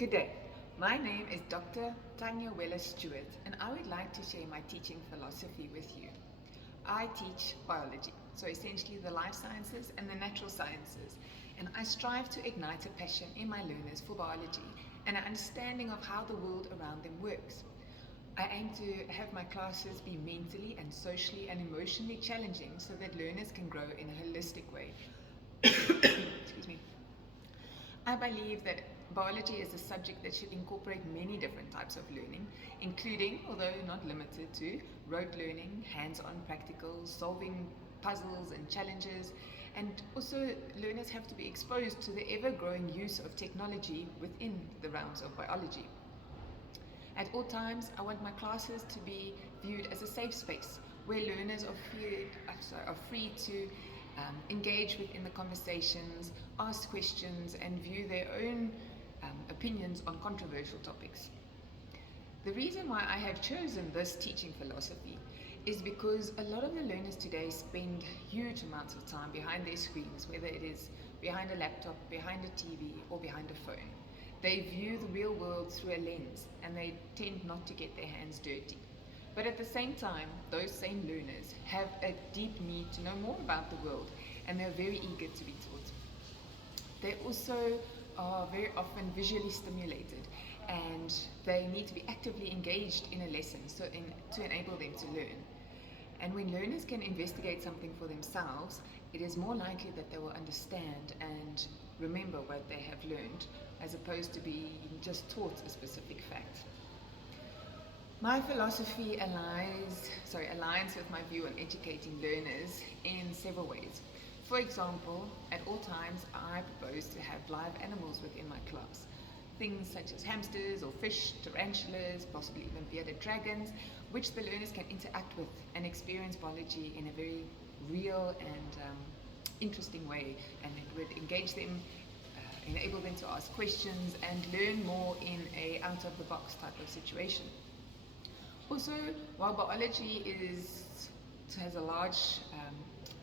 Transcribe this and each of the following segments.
Good day. My name is Dr. Tanya Weller-Stuart, and I would like to share my teaching philosophy with you. I teach biology, so essentially the life sciences and the natural sciences, and I strive to ignite a passion in my learners for biology and an understanding of how the world around them works. I aim to have my classes be mentally and socially and emotionally challenging so that learners can grow in a holistic way. Excuse me. I believe that biology is a subject that should incorporate many different types of learning, including, although not limited to, rote learning, hands-on practicals, solving puzzles and challenges, and also learners have to be exposed to the ever-growing use of technology within the realms of biology. At all times, I want my classes to be viewed as a safe space where learners are free to engage within the conversations, ask questions, and view their own opinions on controversial topics. The reason why I have chosen this teaching philosophy is because a lot of the learners today spend huge amounts of time behind their screens, whether it is behind a laptop, behind a TV, or behind a phone. They view the real world through a lens and they tend not to get their hands dirty. But at the same time, those same learners have a deep need to know more about the world and they're very eager to be taught. They also are very often visually stimulated and they need to be actively engaged in a lesson to enable them to learn. And when learners can investigate something for themselves, it is more likely that they will understand and remember what they have learned, as opposed to being just taught a specific fact. My philosophy aligns with my view on educating learners in several ways. For example, at all times I propose to have live animals within my class. Things such as hamsters or fish, tarantulas, possibly even bearded dragons, which the learners can interact with and experience biology in a very real and interesting way, and it would engage them, enable them to ask questions and learn more in a out-of-the-box type of situation. Also, while biology has a large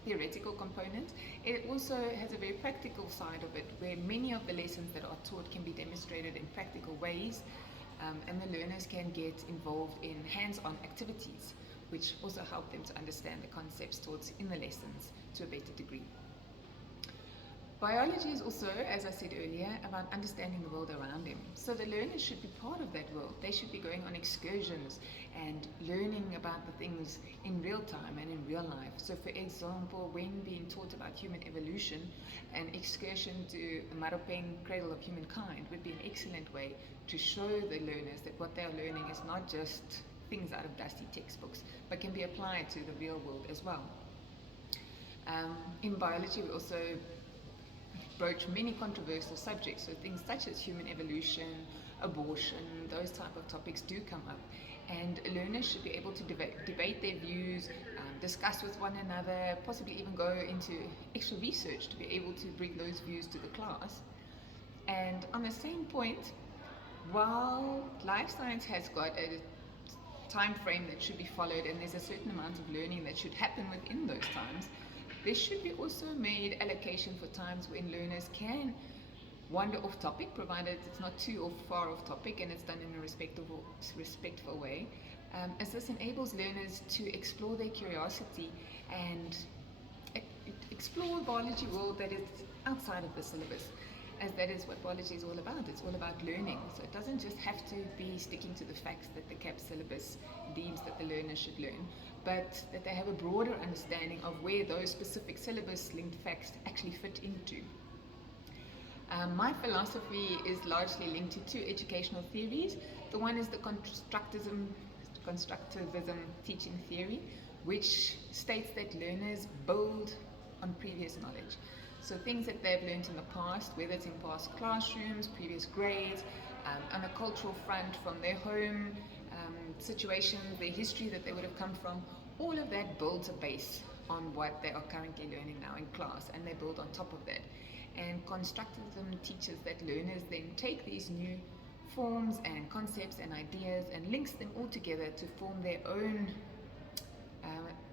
theoretical component, it also has a very practical side of it, where many of the lessons that are taught can be demonstrated in practical ways, and the learners can get involved in hands-on activities, which also help them to understand the concepts taught in the lessons to a better degree. Biology is also, as I said earlier, about understanding the world around them. So the learners should be part of that world. They should be going on excursions and learning about the things in real time and in real life. So for example, when being taught about human evolution, an excursion to the Maropeng cradle of humankind would be an excellent way to show the learners that what they are learning is not just things out of dusty textbooks, but can be applied to the real world as well. In biology, we also broach many controversial subjects, so things such as human evolution, abortion, those type of topics do come up, and learners should be able to debate their views, discuss with one another, possibly even go into extra research to be able to bring those views to the class. And on the same point, while life science has got a time frame that should be followed and there's a certain amount of learning that should happen within those times, there should be also made allocation for times when learners can wander off topic, provided it's not too far off topic and it's done in a respectful way, as this enables learners to explore their curiosity and explore biology world that is outside of the syllabus, as that is what biology is all about. It's all about learning. So it doesn't just have to be sticking to the facts that the CAP syllabus deems that the learner should learn, but that they have a broader understanding of where those specific syllabus-linked facts actually fit into. My philosophy is largely linked to two educational theories. The one is the constructivism teaching theory, which states that learners build on previous knowledge. So things that they've learned in the past, whether it's in past classrooms, previous grades, on a cultural front from their home situation, their history that they would have come from, all of that builds a base on what they are currently learning now in class, and they build on top of that. And constructivism teaches that learners then take these new forms and concepts and ideas and links them all together to form their own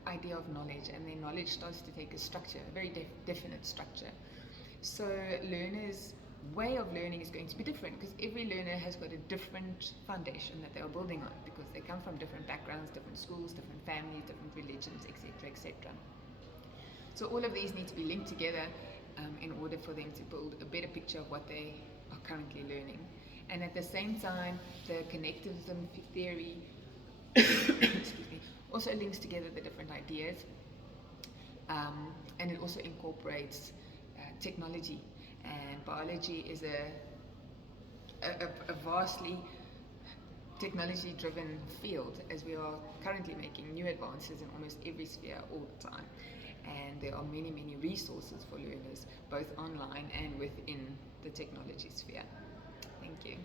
idea of knowledge, and their knowledge starts to take a structure, a very definite structure. So learners way of learning is going to be different, because every learner has got a different foundation that they are building on, because they come from different backgrounds, different schools, different families, different religions, etc., etc. So all of these need to be linked together in order for them to build a better picture of what they are currently learning. And at the same time, the connectivism theory excuse me, also links together the different ideas, and it also incorporates technology. And biology is a vastly technology-driven field, as we are currently making new advances in almost every sphere all the time. And there are many, many resources for learners, both online and within the technology sphere. Thank you.